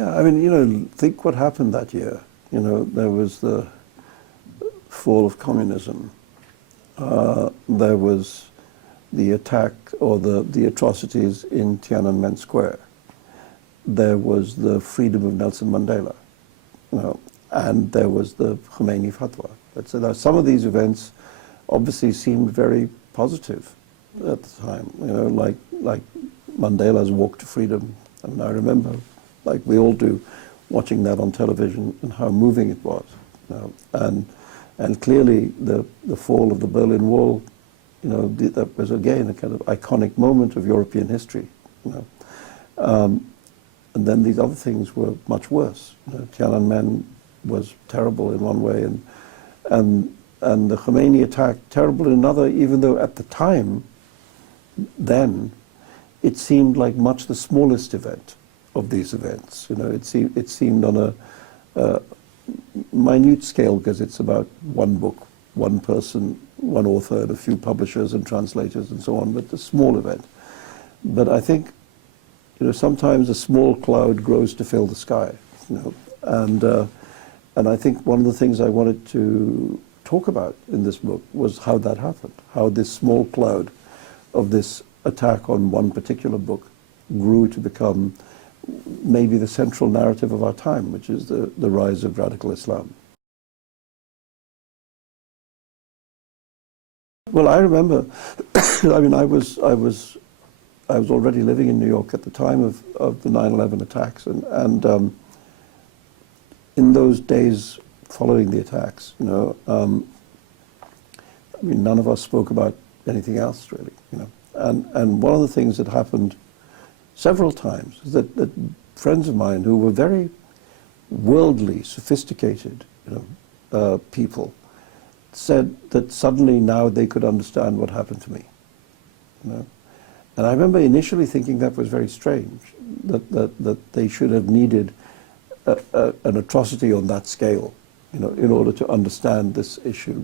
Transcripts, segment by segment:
Yeah, I mean, think what happened that year. There was the fall of communism. There was the attack or the atrocities in Tiananmen Square. There was the freedom of Nelson Mandela, and there was the Khomeini fatwa. So some of these events obviously seemed very positive at the time, like Mandela's walk to freedom. I mean, I remember, like we all do, watching that on television and how moving it was. And clearly the fall of the Berlin Wall, that was again a kind of iconic moment of European history. And then these other things were much worse. Tiananmen was terrible in one way, and the Khomeini attack terrible in another, even though at the time, then, it seemed like much the smallest event of these events. It seemed on a minute scale because it's about one book, one person, one author, and a few publishers and translators and so on, but a small event. But I think, sometimes a small cloud grows to fill the sky, and I think one of the things I wanted to talk about in this book was how that happened, how this small cloud of this attack on one particular book grew to become maybe the central narrative of our time, which is the rise of radical Islam. Well, I remember, I mean, I was already living in New York at the time of the 9/11 attacks, and in those days following the attacks, I mean, none of us spoke about anything else really, And one of the things that happened several times is that friends of mine who were very worldly, sophisticated, people, said that suddenly now they could understand what happened to me. And I remember initially thinking that was very strange, that they should have needed an atrocity on that scale, in order to understand this issue.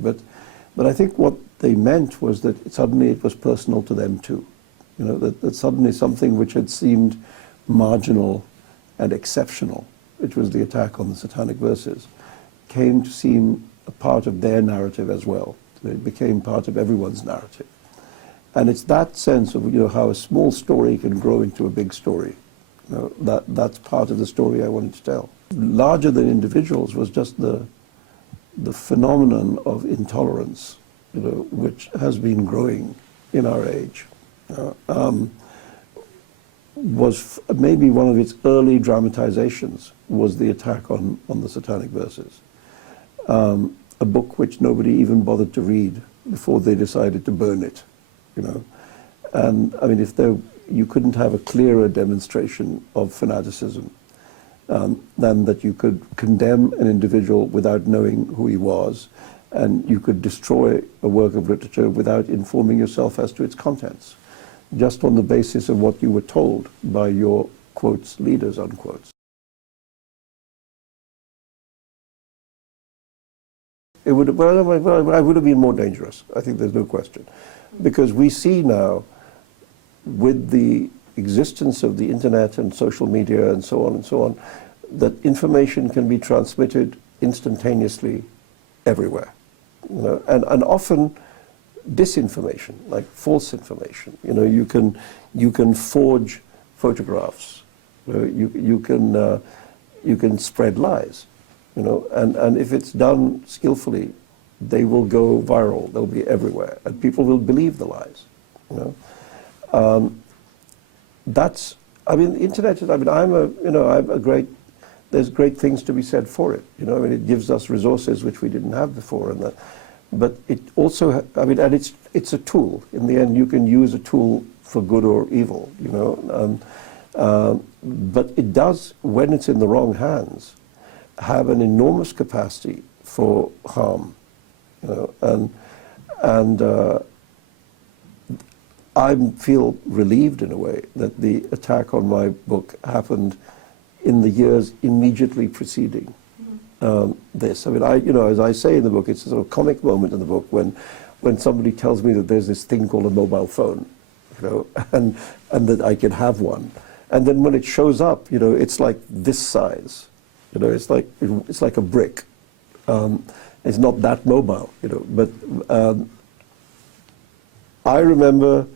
But I think what they meant was that suddenly it was personal to them too. That suddenly something which had seemed marginal and exceptional, which was the attack on the Satanic Verses, came to seem a part of their narrative as well. It became part of everyone's narrative. And it's that sense of how a small story can grow into a big story. That's part of the story I wanted to tell. Larger than individuals was just the phenomenon of intolerance, which has been growing in our age. Was maybe one of its early dramatizations was the attack on the Satanic Verses, a book which nobody even bothered to read before they decided to burn it. And I mean, you couldn't have a clearer demonstration of fanaticism than that you could condemn an individual without knowing who he was, and you could destroy a work of literature without informing yourself as to its contents, just on the basis of what you were told by your, quotes, leaders, unquotes. It would have been more dangerous, I think there's no question. Because we see now, with the existence of the internet and social media and so on, that information can be transmitted instantaneously everywhere. And often disinformation, like false information. You can forge photographs. You can spread lies. And if it's done skillfully, they will go viral. They'll be everywhere, and people will believe the lies. That's. I mean, the internet. I mean, I'm a great. There's great things to be said for it. I mean, it gives us resources which we didn't have before, but it also. I mean, and it's a tool. In the end, you can use a tool for good or evil. But it does, when it's in the wrong hands, have an enormous capacity for harm. I feel relieved in a way that the attack on my book happened in the years immediately preceding this. I mean, as I say in the book, it's a sort of comic moment in the book when somebody tells me that there's this thing called a mobile phone, and that I can have one. And then when it shows up, you know, it's like this size. You know, it's like a brick. It's not that mobile, you know. But I remember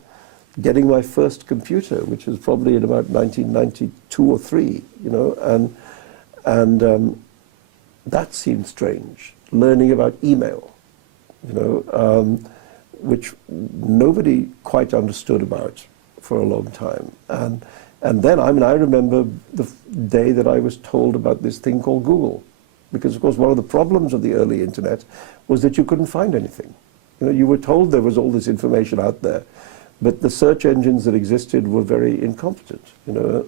getting my first computer, which was probably in about 1992 or 3, you know, and that seemed strange. Learning about email, you know, which nobody quite understood about for a long time. And then, I mean, I remember the day that I was told about this thing called Google. Because, of course, one of the problems of the early internet was that you couldn't find anything. You know, you were told there was all this information out there, but the search engines that existed were very incompetent, you know,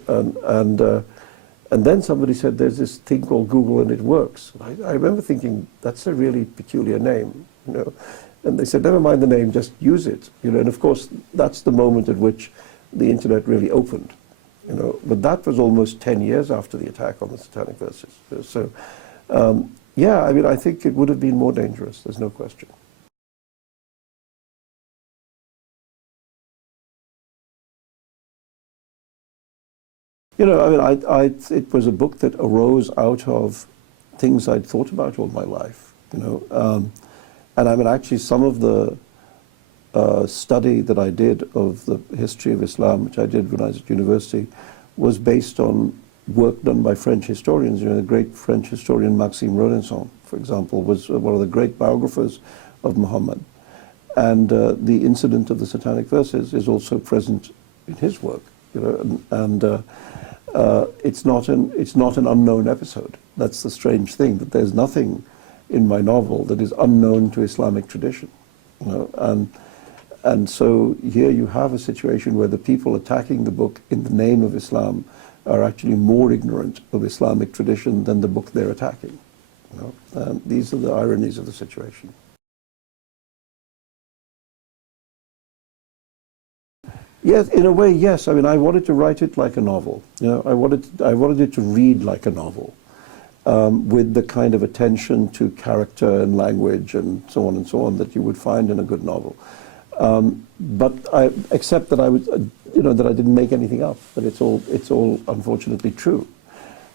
and then somebody said there's this thing called Google and it works. I remember thinking, that's a really peculiar name, you know. And they said, never mind the name, just use it, you know. And of course, that's the moment at which the internet really opened, you know. But that was almost 10 years after the attack on the Satanic Verses. So, yeah, I mean, I think it would have been more dangerous, there's no question. You know, I mean, it was a book that arose out of things I'd thought about all my life, you know. And I mean, actually, some of the study that I did of the history of Islam, which I did when I was at university, was based on work done by French historians. You know, the great French historian Maxime Renaissance, for example, was one of the great biographers of Muhammad. And the incident of the Satanic Verses is also present in his work, you know, and it's not an unknown episode. That's the strange thing, that there's nothing in my novel that is unknown to Islamic tradition, you know, and so here you have a situation where the people attacking the book in the name of Islam are actually more ignorant of Islamic tradition than the book they're attacking, you know, and these are the ironies of the situation. Yes, in a way, yes. I mean, I wanted to write it like a novel. You know, I wanted it to read like a novel, with the kind of attention to character and language and so on that you would find in a good novel. But except that I was, you know, that I didn't make anything up. That it's all unfortunately true.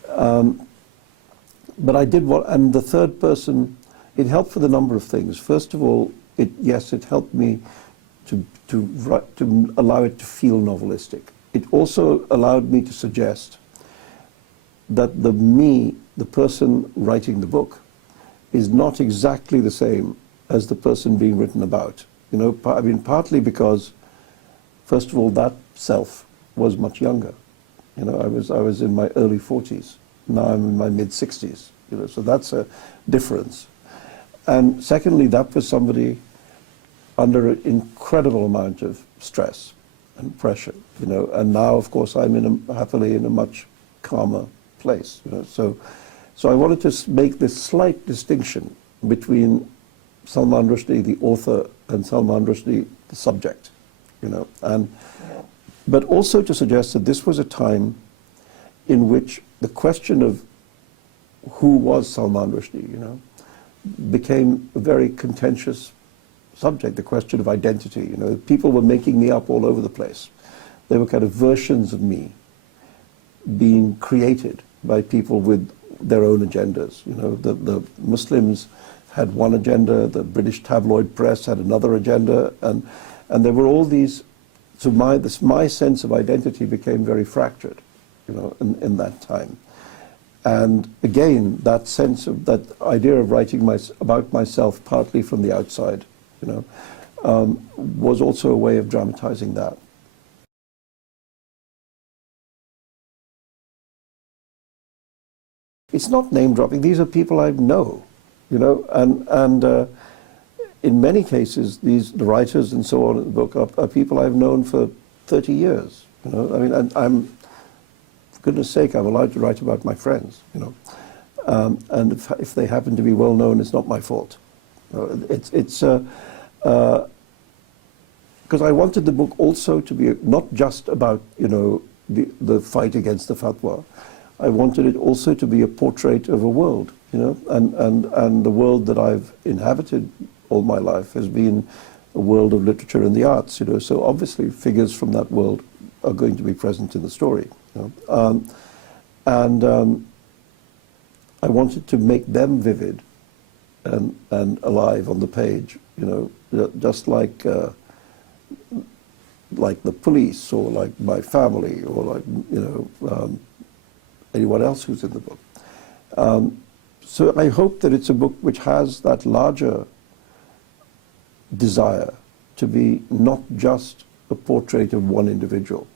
But I did what, and the third person, it helped for the number of things. First of all, it helped me to allow it to feel novelistic. It also allowed me to suggest that the person writing the book, is not exactly the same as the person being written about. You know, I mean, partly because, first of all, that self was much younger. You know, I was in my early 40s. Now I'm in my mid 60s. You know, so that's a difference. And secondly, that was somebody under an incredible amount of stress and pressure, you know, and now, of course, I'm happily in a much calmer place, you know. So I wanted to make this slight distinction between Salman Rushdie, the author, and Salman Rushdie, the subject, you know, but also to suggest that this was a time in which the question of who was Salman Rushdie, you know, became a very contentious subject, the question of identity. You know, people were making me up all over the place. There were kind of versions of me being created by people with their own agendas. You know, the Muslims had one agenda, the British tabloid press had another agenda, and there were all these. So my sense of identity became very fractured, you know, in that time. And again, that sense of that idea of writing about myself partly from the outside, you know, was also a way of dramatizing that. It's not name dropping. These are people I know, you know, and in many cases, the writers and so on in the book are people I've known for 30 years. You know, I mean, and I'm, for goodness sake, I'm allowed to write about my friends. You know, and if they happen to be well known, it's not my fault. It's because I wanted the book also to be not just about, you know, the fight against the fatwa. I wanted it also to be a portrait of a world, you know, and the world that I've inhabited all my life has been a world of literature and the arts, you know. So obviously figures from that world are going to be present in the story. And I wanted to make them vivid and alive on the page, just like the police, or like my family, or like anyone else who's in the book. So I hope that it's a book which has that larger desire to be not just a portrait of one individual,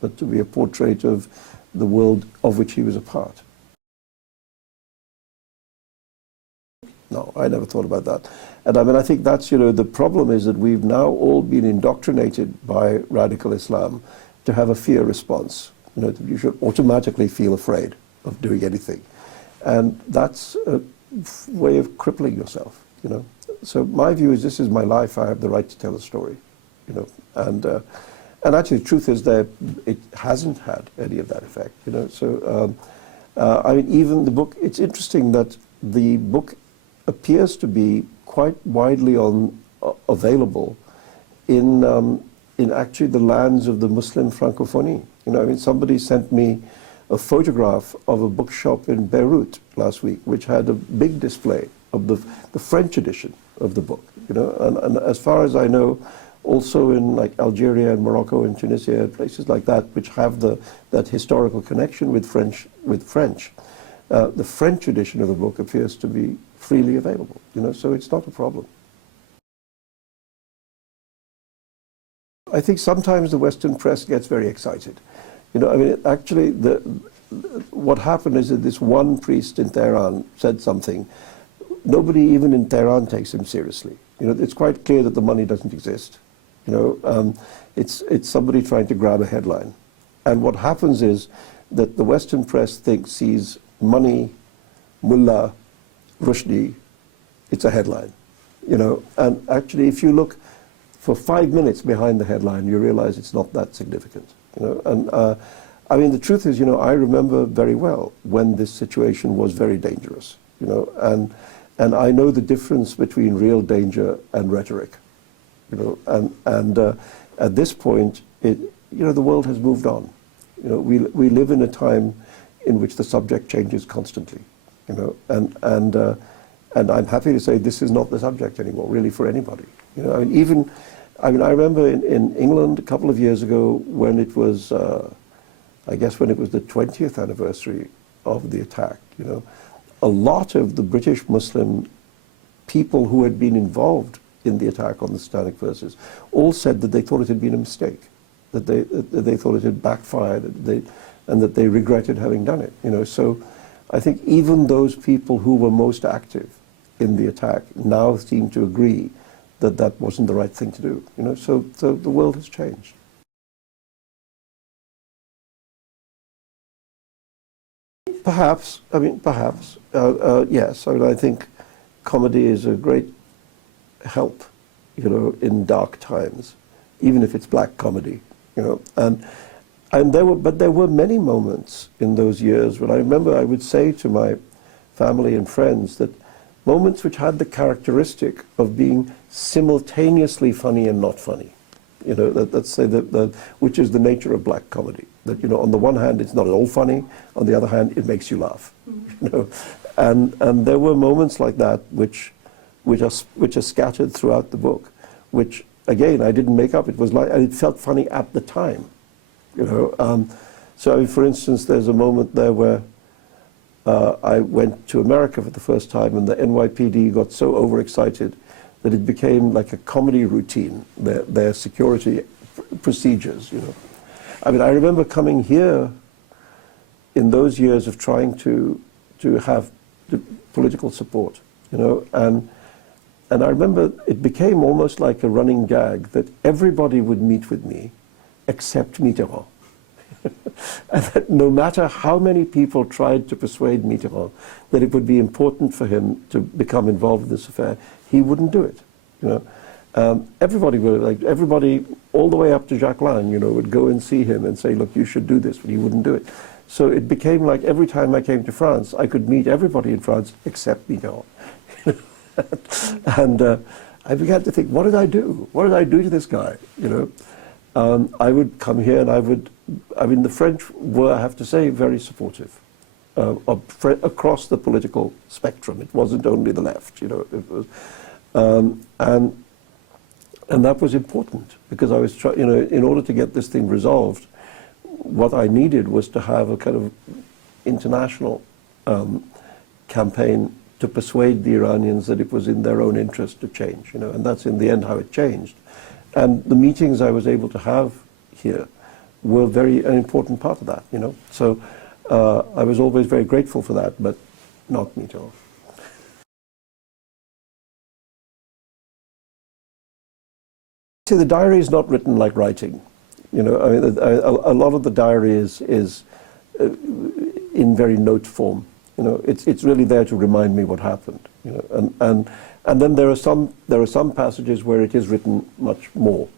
but to be a portrait of the world of which he was a part. No, I never thought about that. And I mean, I think that's, the problem is that we've now all been indoctrinated by radical Islam to have a fear response. You should automatically feel afraid of doing anything. And that's a way of crippling yourself, So my view is, this is my life, I have the right to tell a story, And actually the truth is that it hasn't had any of that effect, So, I mean, even the book, it's interesting that the book appears to be quite widely available in actually the lands of the Muslim Francophonie. I mean, somebody sent me a photograph of a bookshop in Beirut last week, which had a big display of the French edition of the book. And as far as I know, also in like Algeria and Morocco and Tunisia, places like that, which have that historical connection with French. The French edition of the book appears to be freely available, so it's not a problem. I think sometimes the Western press gets very excited. I mean, actually, what happened is that this one priest in Tehran said something. Nobody, even in Tehran, takes him seriously. It's quite clear that the money doesn't exist. It's somebody trying to grab a headline. And what happens is that the Western press sees money, mullah, Rushdie, it's a headline, And actually, if you look for 5 minutes behind the headline, you realize it's not that significant, And I mean, the truth is, I remember very well when this situation was very dangerous, And I know the difference between real danger and rhetoric, And at this point, the world has moved on. We live in a time in which the subject changes constantly. And I'm happy to say this is not the subject anymore, really, for anybody. I mean, I remember in England a couple of years ago when it was, I guess when it was the 20th anniversary of the attack, a lot of the British Muslim people who had been involved in the attack on the Satanic Verses all said that they thought it had been a mistake, that they thought it had backfired, and that they regretted having done it. So I think even those people who were most active in the attack now seem to agree that that wasn't the right thing to do. So the world has changed. Perhaps, yes. I mean, I think comedy is a great help, in dark times, even if it's black comedy, And there were many moments in those years when I remember I would say to my family and friends that moments which had the characteristic of being simultaneously funny and not funny. Let's say that which is the nature of black comedy. That on the one hand it's not at all funny, on the other hand it makes you laugh. And there were moments like that which are scattered throughout the book, which again I didn't make up. It was like, and it felt funny at the time. So I mean, for instance, there's a moment there where I went to America for the first time, and the NYPD got so overexcited that it became like a comedy routine, their security procedures, I mean, I remember coming here in those years of trying to have the political support, and I remember it became almost like a running gag that everybody would meet with me except Mitterrand. And that no matter how many people tried to persuade Mitterrand that it would be important for him to become involved in this affair, he wouldn't do it. Everybody would, like everybody, all the way up to Jacques Lange, would go and see him and say, "Look, you should do this," but he wouldn't do it. So it became like every time I came to France, I could meet everybody in France except Mitterrand. And I began to think, what did I do? What did I do to this guy? I would come here and I mean, the French were, I have to say, very supportive across the political spectrum. It wasn't only the left, you know. It was, and that was important because I was trying, you know, in order to get this thing resolved, what I needed was to have a kind of international campaign to persuade the Iranians that it was in their own interest to change, you know, and that's in the end how it changed. And the meetings I was able to have here were an important part of that, you know. So I was always very grateful for that, but not Mito. See, the diary is not written like writing, you know. I mean, a lot of the diary is in very note form. You know, it's really there to remind me what happened. You know, and then there are some passages where it is written much more,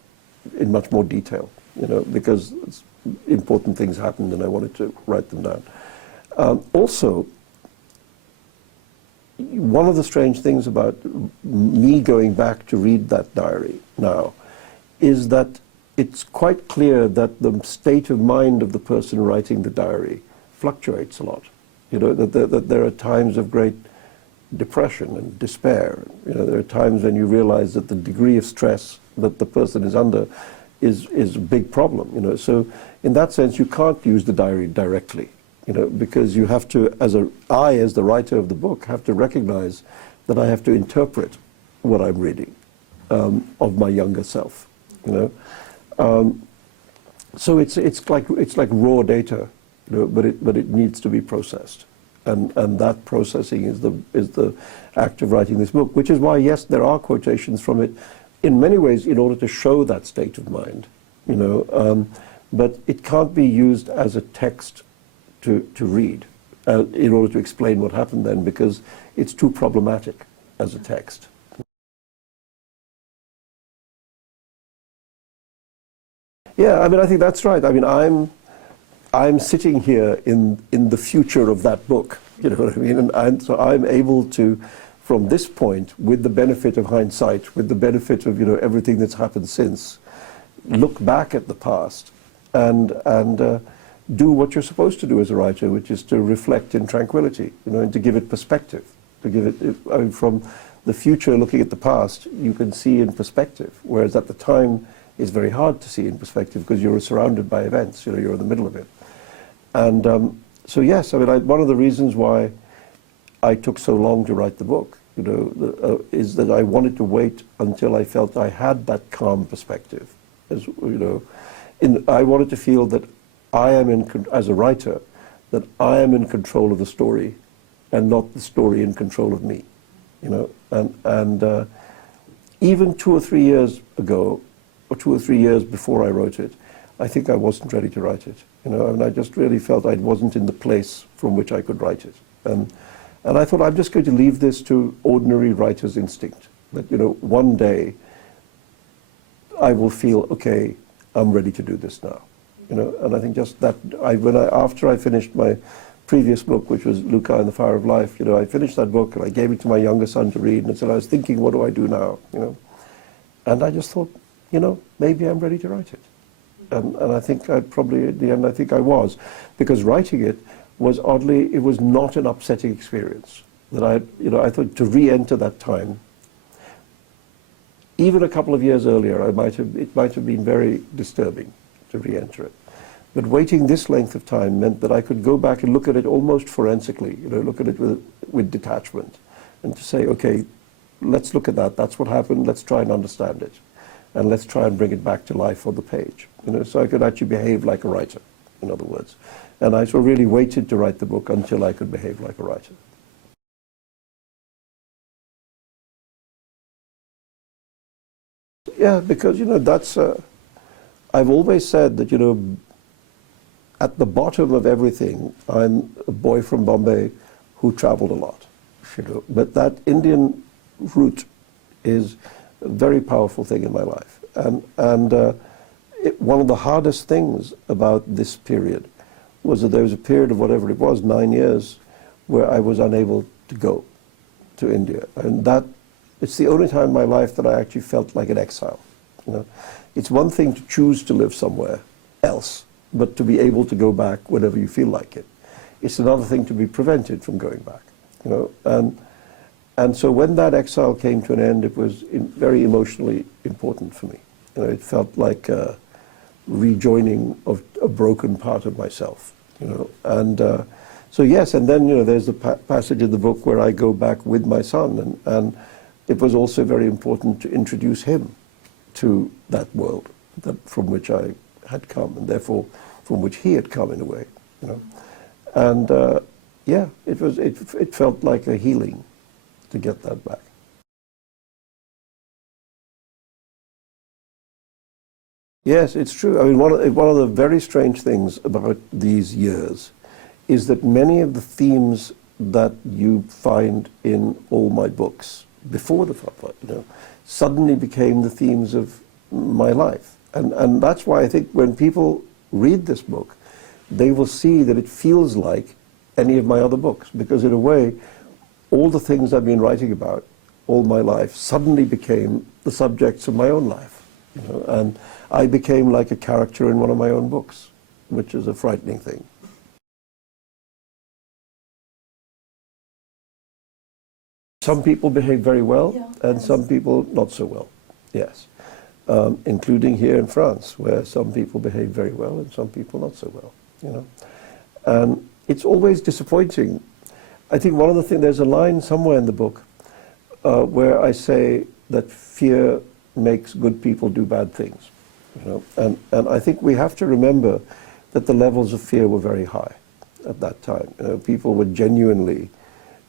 in much more detail. You know, because important things happened and I wanted to write them down. Also, one of the strange things about me going back to read that diary now is that it's quite clear that the state of mind of the person writing the diary fluctuates a lot. You know, that there are times of great depression and despair. You know, there are times when you realize that the degree of stress that the person is under is a big problem. You know, so in that sense, you can't use the diary directly. You know, because you have to, as the writer of the book, have to recognize that I have to interpret what I'm reading of my younger self. You know, so it's like raw data. You know, but it needs to be processed, and that processing is the act of writing this book. Which is why, yes, there are quotations from it, in many ways, in order to show that state of mind. You know, but it can't be used as a text to read in order to explain what happened then, because it's too problematic as a text. Yeah, I mean, I think that's right. I mean, I'm sitting here in the future of that book, you know what I mean? And so I'm able to, from this point, with the benefit of hindsight, with the benefit of, you know, everything that's happened since, look back at the past and do what you're supposed to do as a writer, which is to reflect in tranquility, you know, and to give it perspective. To give it, I mean, from the future looking at the past, you can see in perspective, whereas at the time, it's very hard to see in perspective because you're surrounded by events, you know, you're in the middle of it. And so yes, I mean, one of the reasons why I took so long to write the book, you know, is that I wanted to wait until I felt I had that calm perspective. As you know, I wanted to feel that I am as a writer, that I am in control of the story, and not the story in control of me. You know, and even 2 or 3 years ago, or 2 or 3 years before I wrote it, I think I wasn't ready to write it. You know, and I just really felt I wasn't in the place from which I could write it. And I thought, I'm just going to leave this to ordinary writer's instinct. That, you know, one day I will feel, okay, I'm ready to do this now. You know, and I think just that, after I finished my previous book, which was Luca and the Fire of Life, you know, I finished that book and I gave it to my younger son to read, and I said, I was thinking, what do I do now? You know, and I just thought, you know, maybe I'm ready to write it. And I think at the end, I think I was. Because writing it was oddly, it was not an upsetting experience. That I thought to re-enter that time, even a couple of years earlier, it might have been very disturbing to re-enter it. But waiting this length of time meant that I could go back and look at it almost forensically, you know, look at it with detachment, and to say, okay, let's look at that, that's what happened, let's try and understand it. And let's try and bring it back to life on the page, you know, so I could actually behave like a writer, in other words. And I sort of really waited to write the book until I could behave like a writer. Yeah, because, you know, that's, I've always said that, you know, at the bottom of everything, I'm a boy from Bombay who traveled a lot, you know, but that Indian root is a very powerful thing in my life. And one of the hardest things about this period was that there was a period of whatever it was, 9 years, where I was unable to go to India. And that, it's the only time in my life that I actually felt like an exile. You know, it's one thing to choose to live somewhere else, but to be able to go back whenever you feel like it. It's another thing to be prevented from going back, you know. And so when that exile came to an end, it was very emotionally important for me. You know, it felt like a rejoining of a broken part of myself, you know. And so yes, and then, you know, there's the passage in the book where I go back with my son, and it was also very important to introduce him to that world from which I had come, and therefore from which he had come in a way, you know. And yeah, it felt like a healing to get that back. Yes, it's true. I mean, one of the very strange things about these years is that many of the themes that you find in all my books before the flood, you know, suddenly became the themes of my life. And that's why I think when people read this book, they will see that it feels like any of my other books, because in a way, all the things I've been writing about all my life suddenly became the subjects of my own life, you know, and I became like a character in one of my own books, which is a frightening thing. Some people behave very well, yeah, and some people not so well, yes. Including here in France, where some people behave very well and some people not so well, you know. And it's always disappointing. I think one of the things, there's a line somewhere in the book where I say that fear makes good people do bad things, you know. And I think we have to remember that the levels of fear were very high at that time. You know, people were genuinely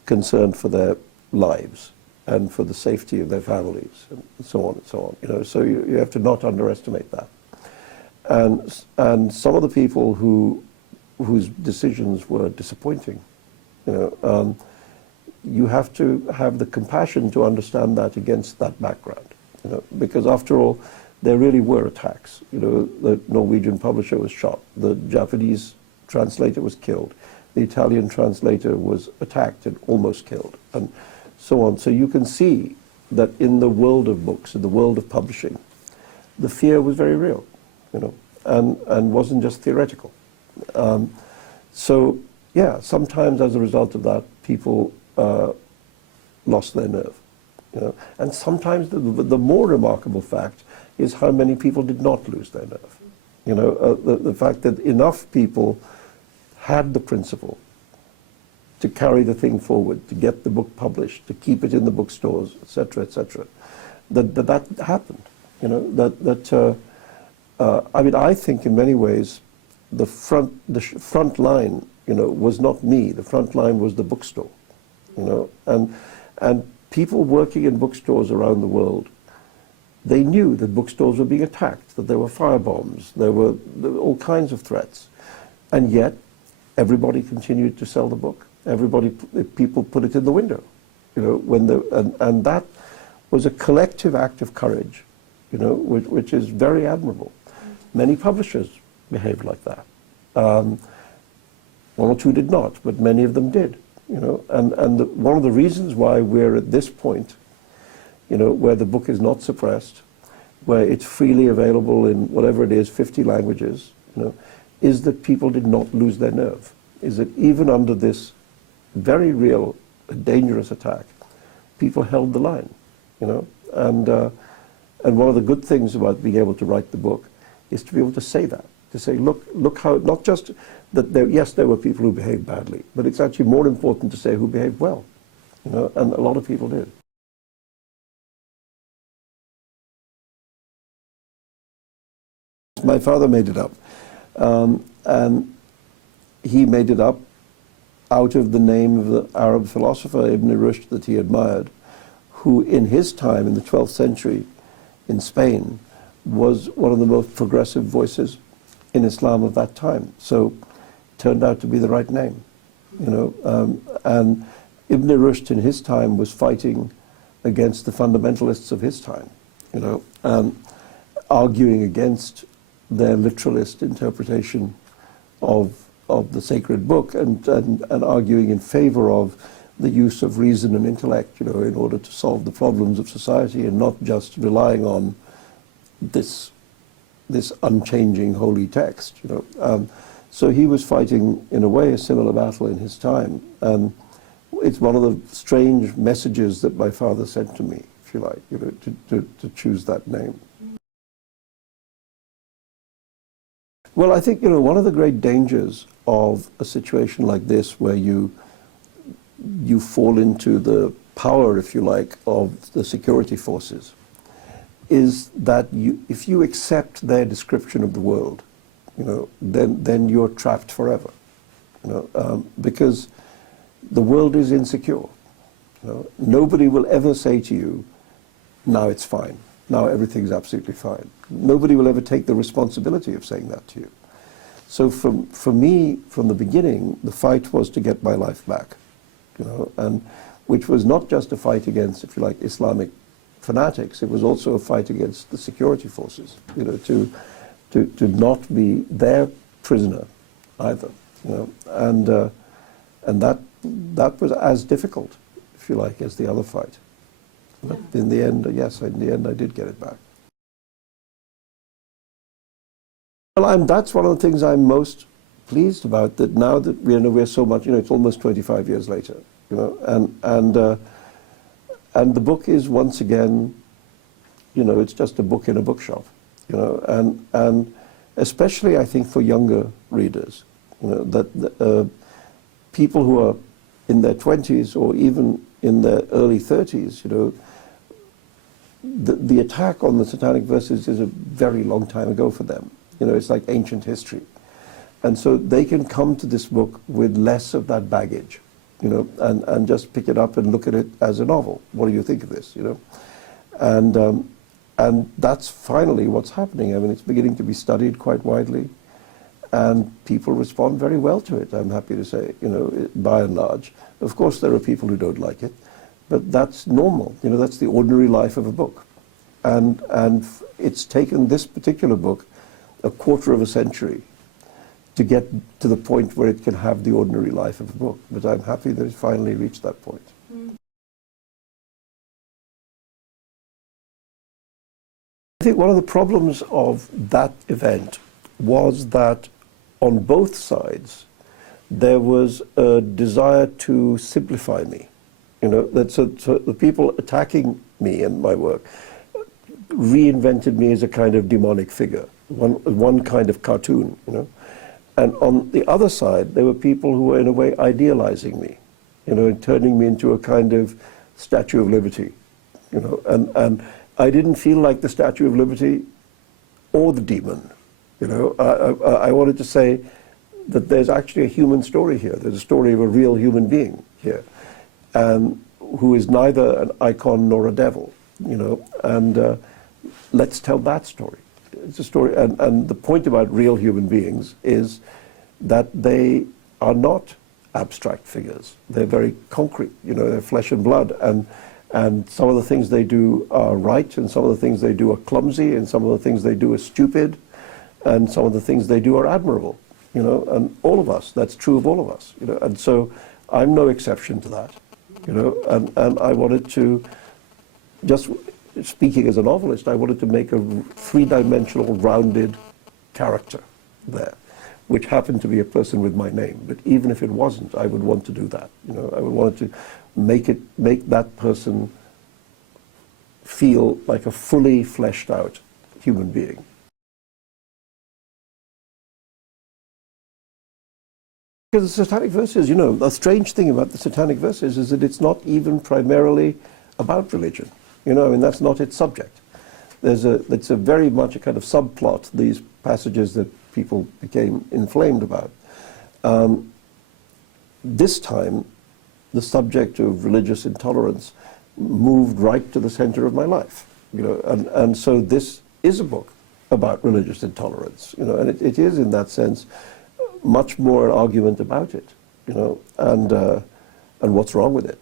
concerned for their lives and for the safety of their families, and so on and so on. You know, so you have to not underestimate that. And some of the people whose decisions were disappointing, you know, you have to have the compassion to understand that against that background, you know, because after all, there really were attacks. You know, the Norwegian publisher was shot, the Japanese translator was killed, the Italian translator was attacked and almost killed, and so on. So you can see that in the world of books, in the world of publishing, the fear was very real, you know, and wasn't just theoretical. So yeah, sometimes as a result of that, people lost their nerve, you know. And sometimes the more remarkable fact is how many people did not lose their nerve. You know, the fact that enough people had the principle to carry the thing forward, to get the book published, to keep it in the bookstores, etc., etc. That happened. You know, I mean, I think in many ways, the front line, you know, was not me. The front line was the bookstore. You know, and people working in bookstores around the world, they knew that bookstores were being attacked, that there were firebombs, there were all kinds of threats, and yet everybody continued to sell the book. People put it in the window, you know, and that was a collective act of courage, you know, which is very admirable. Many publishers behaved like that. One or two did not, but many of them did, you know. And one of the reasons why we're at this point, you know, where the book is not suppressed, where it's freely available in whatever it is, 50 languages, you know, is that people did not lose their nerve. Is that even under this very real, dangerous attack, people held the line, you know. And one of the good things about being able to write the book is to be able to say that, to say, look how, not just that yes, there were people who behaved badly, but it's actually more important to say who behaved well, you know, and a lot of people did. My father made it up, and he made it up out of the name of the Arab philosopher Ibn Rushd that he admired, who in his time, in the 12th century in Spain, was one of the most progressive voices in Islam of that time. So turned out to be the right name, you know. And Ibn Rushd in his time was fighting against the fundamentalists of his time, you know, arguing against their literalist interpretation of the sacred book, and arguing in favor of the use of reason and intellect, you know, in order to solve the problems of society, and not just relying on this this unchanging holy text, you know. So he was fighting, in a way, a similar battle in his time. And it's one of the strange messages that my father sent to me, if you like, you know, to choose that name. Well, I think, you know, one of the great dangers of a situation like this, where you fall into the power, if you like, of the security forces, is that if you accept their description of the world, you know, then you're trapped forever, you know, because the world is insecure. You know, nobody will ever say to you, now it's fine, now everything's absolutely fine. Nobody will ever take the responsibility of saying that to you. So for me, from the beginning, the fight was to get my life back, you know, and which was not just a fight against, if you like, Islamic fanatics. It was also a fight against the security forces, you know, to not be their prisoner either, you know, and that was as difficult, if you like, as the other fight. But in the end, yes, in the end, I did get it back. Well, that's one of the things I'm most pleased about, that now that we're so much, you know, it's almost 25 years later, you know, and the book is once again, you know, it's just a book in a bookshop, you know, and especially I think for younger readers, you know, that people who are in their 20s or even in their early 30s, you know, the attack on the Satanic Verses is a very long time ago for them. You know, it's like ancient history. And so they can come to this book with less of that baggage, you know, and just pick it up and look at it as a novel. What do you think of this, you know? And that's finally what's happening. I mean, it's beginning to be studied quite widely, and people respond very well to it, I'm happy to say, you know, by and large. Of course, there are people who don't like it, but that's normal. You know, that's the ordinary life of a book. And it's taken this particular book a quarter of a century to get to the point where it can have the ordinary life of a book. But I'm happy that it finally reached that point. I think one of the problems of that event was that on both sides there was a desire to simplify me. You know, that so the people attacking me and my work reinvented me as a kind of demonic figure, one kind of cartoon, you know. And on the other side, there were people who were in a way idealizing me, you know, and turning me into a kind of Statue of Liberty, you know. And I didn't feel like the Statue of Liberty or the demon, you know. I wanted to say that there's actually a human story here. There's a story of a real human being here, and who is neither an icon nor a devil, you know. And let's tell that story. It's a story, and the point about real human beings is that they are not abstract figures. They're very concrete, you know, they're flesh and blood, and some of the things they do are right, and some of the things they do are clumsy, and some of the things they do are stupid, and some of the things they do are admirable, you know, and all of us, that's true of all of us, you know, and so I'm no exception to that, you know, and I wanted to, just speaking as a novelist, I wanted to make a three-dimensional, rounded character there, which happened to be a person with my name. But even if it wasn't, I would want to do that. You know, I would want to make that person feel like a fully fleshed out human being. Because the Satanic Verses, you know, the strange thing about the Satanic Verses is that it's not even primarily about religion. You know, I mean, that's not its subject. It's a very much a kind of subplot, these passages that people became inflamed about. This time, the subject of religious intolerance moved right to the center of my life. You know, and so this is a book about religious intolerance. You know, and it is in that sense much more an argument about it. You know, and what's wrong with it.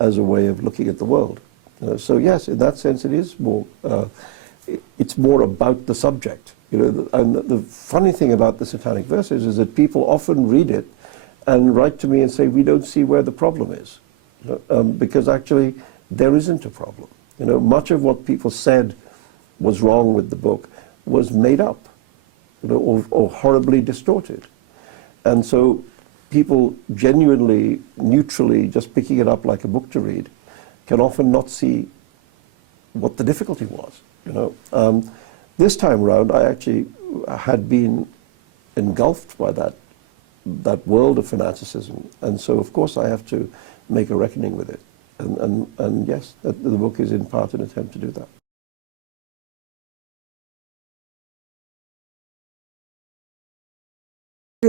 As a way of looking at the world. So yes, in that sense it is more, it's more about the subject. You know, and the funny thing about the Satanic Verses is that people often read it and write to me and say, we don't see where the problem is. You know, because actually there isn't a problem. You know, much of what people said was wrong with the book was made up, you know, or horribly distorted. And so people genuinely, neutrally, just picking it up like a book to read, can often not see what the difficulty was, you know. This time round, I actually had been engulfed by that world of fanaticism, and so of course I have to make a reckoning with it. And yes, the book is in part an attempt to do that.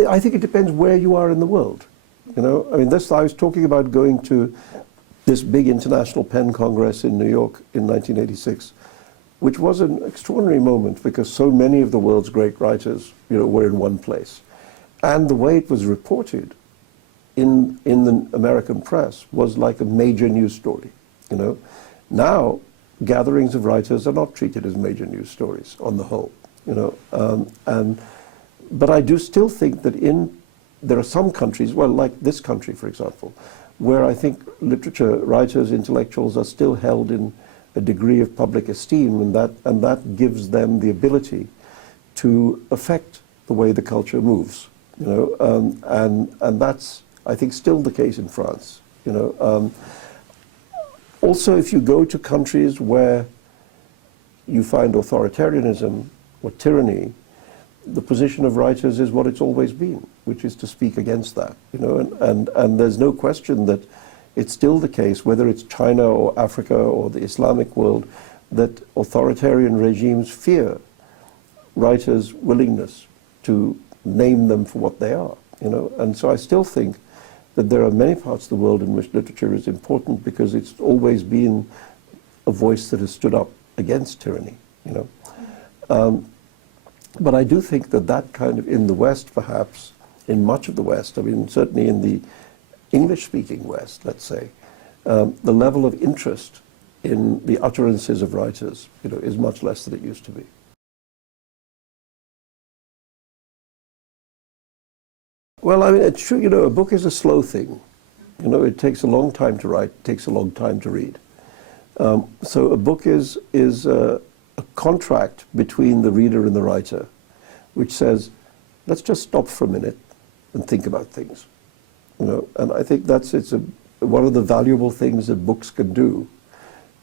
I think it depends where you are in the world. You know, I mean, I was talking about going to this big international pen congress in New York in 1986, which was an extraordinary moment because so many of the world's great writers, you know, were in one place. And the way it was reported in the American press was like a major news story, you know. Now, gatherings of writers are not treated as major news stories on the whole, you know. But I do still think that there are some countries, well, like this country, for example, where I think literature writers, intellectuals are still held in a degree of public esteem, and that gives them the ability to affect the way the culture moves, you know, and that's, I think, still the case in France, you know. Also, if you go to countries where you find authoritarianism or tyranny, the position of writers is what it's always been, which is to speak against that, you know, and there's no question that it's still the case, whether it's China or Africa or the Islamic world, that authoritarian regimes fear writers' willingness to name them for what they are, you know. And so I still think that there are many parts of the world in which literature is important because it's always been a voice that has stood up against tyranny, you know. But I do think that kind of, in the West perhaps, in much of the West, I mean certainly in the English-speaking West, let's say, the level of interest in the utterances of writers, you know, is much less than it used to be. Well, I mean, it's true, you know, a book is a slow thing. You know, it takes a long time to write, it takes a long time to read. So a book is a contract between the reader and the writer, which says, let's just stop for a minute and think about things. You know, and I think it's one of the valuable things that books can do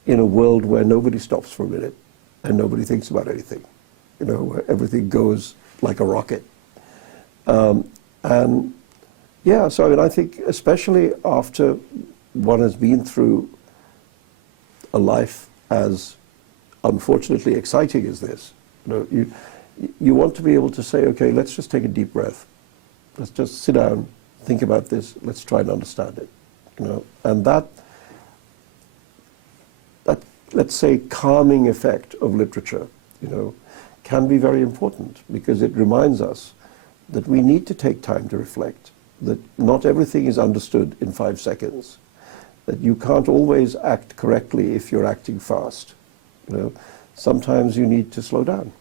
in a world where nobody stops for a minute and nobody thinks about anything, you know, where everything goes like a rocket. And yeah, so I mean, I think especially after one has been through a life as unfortunately exciting as this, you know, you want to be able to say, okay, let's just take a deep breath. Let's just sit down, think about this, let's try and understand it, you know. And that let's say calming effect of literature, you know, can be very important because it reminds us that we need to take time to reflect, that not everything is understood in 5 seconds, that you can't always act correctly if you're acting fast, you know. Sometimes you need to slow down,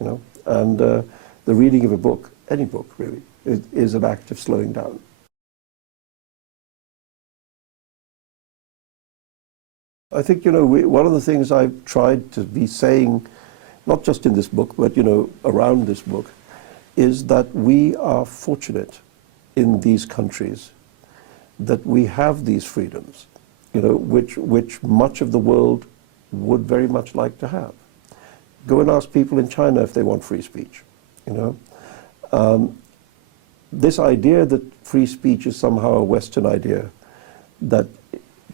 you know, and the reading of a book, any book really, is an act of slowing down. I think, you know, one of the things I've tried to be saying, not just in this book, but, you know, around this book, is that we are fortunate in these countries that we have these freedoms, you know, which much of the world would very much like to have. Go and ask people in China if they want free speech, you know. This idea that free speech is somehow a Western idea, that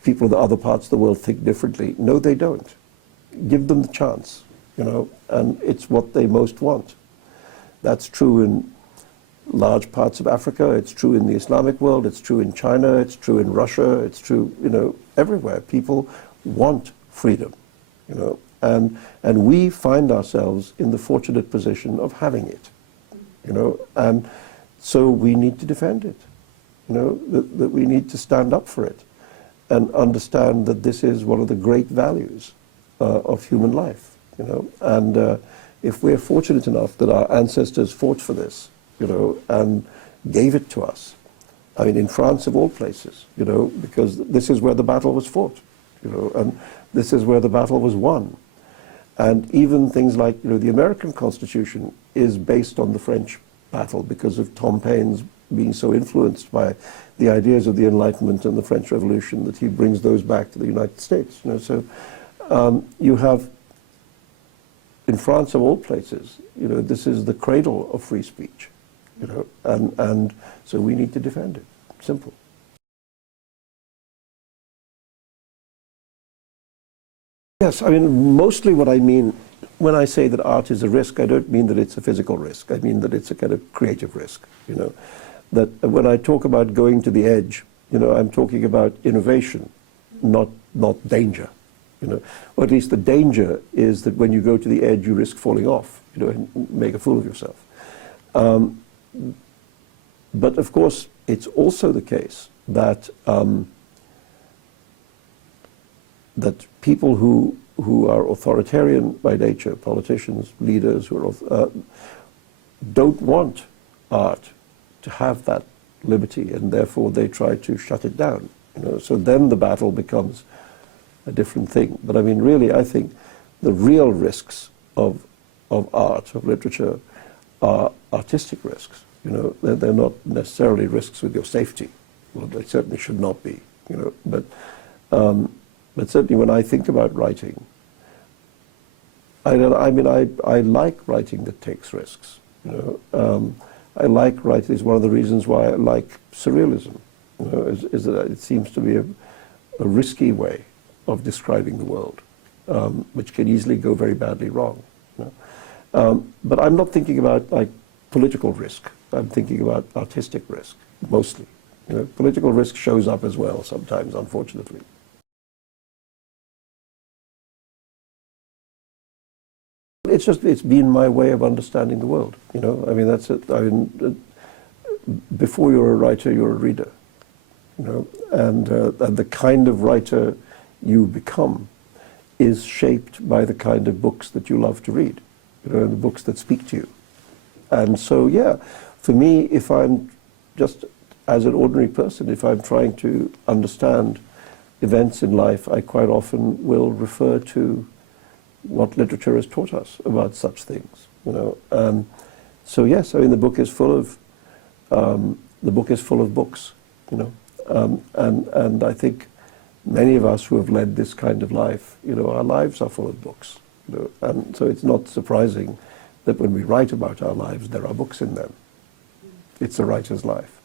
people in the other parts of the world think differently. No, they don't. Give them the chance, you know, and it's what they most want. That's true in large parts of Africa, it's true in the Islamic world, it's true in China, it's true in Russia, it's true, you know, everywhere. People want freedom, you know, and we find ourselves in the fortunate position of having it, you know, and so we need to defend it, you know, that we need to stand up for it and understand that this is one of the great values of human life, you know, and if we're fortunate enough that our ancestors fought for this, you know, and gave it to us, I mean, in France of all places, you know, because this is where the battle was fought, you know, and this is where the battle was won. And even things like, the American Constitution is based on the French battle because of Tom Paine's being so influenced by the ideas of the Enlightenment and the French Revolution that he brings those back to the United States. So you have, in France of all places, this is the cradle of free speech, and so we need to defend it. Simple. Yes, I mean, mostly what I mean when I say that art is a risk, I don't mean that it's a physical risk. I mean that it's a kind of creative risk, That when I talk about going to the edge, I'm talking about innovation, not danger, Or at least the danger is that when you go to the edge, you risk falling off, and make a fool of yourself. But of course, it's also the case that that people who are authoritarian by nature, politicians, leaders who are don't want art to have that liberty, and therefore they try to shut it down. So then the battle becomes a different thing. But I mean, really, I think the real risks of art, of literature, are artistic risks. They're not necessarily risks with your safety. Well, they certainly should not be. But certainly when I think about writing, I like writing that takes risks. I like writing. It's one of the reasons why I like surrealism. Is that it seems to be a risky way of describing the world, which can easily go very badly wrong. But I'm not thinking about like political risk. I'm thinking about artistic risk mostly. Political risk shows up as well sometimes, unfortunately. It's been my way of understanding the world. I mean, that's it. Before you're a writer, you're a reader. And the kind of writer you become is shaped by the kind of books that you love to read, the books that speak to you. And so, yeah, for me, if I'm just as an ordinary person, if I'm trying to understand events in life, I quite often will refer to what literature has taught us about such things. So yes, I mean the book is full of books. And I think many of us who have led this kind of life, our lives are full of books. And so it's not surprising that when we write about our lives, there are books in them. It's a writer's life.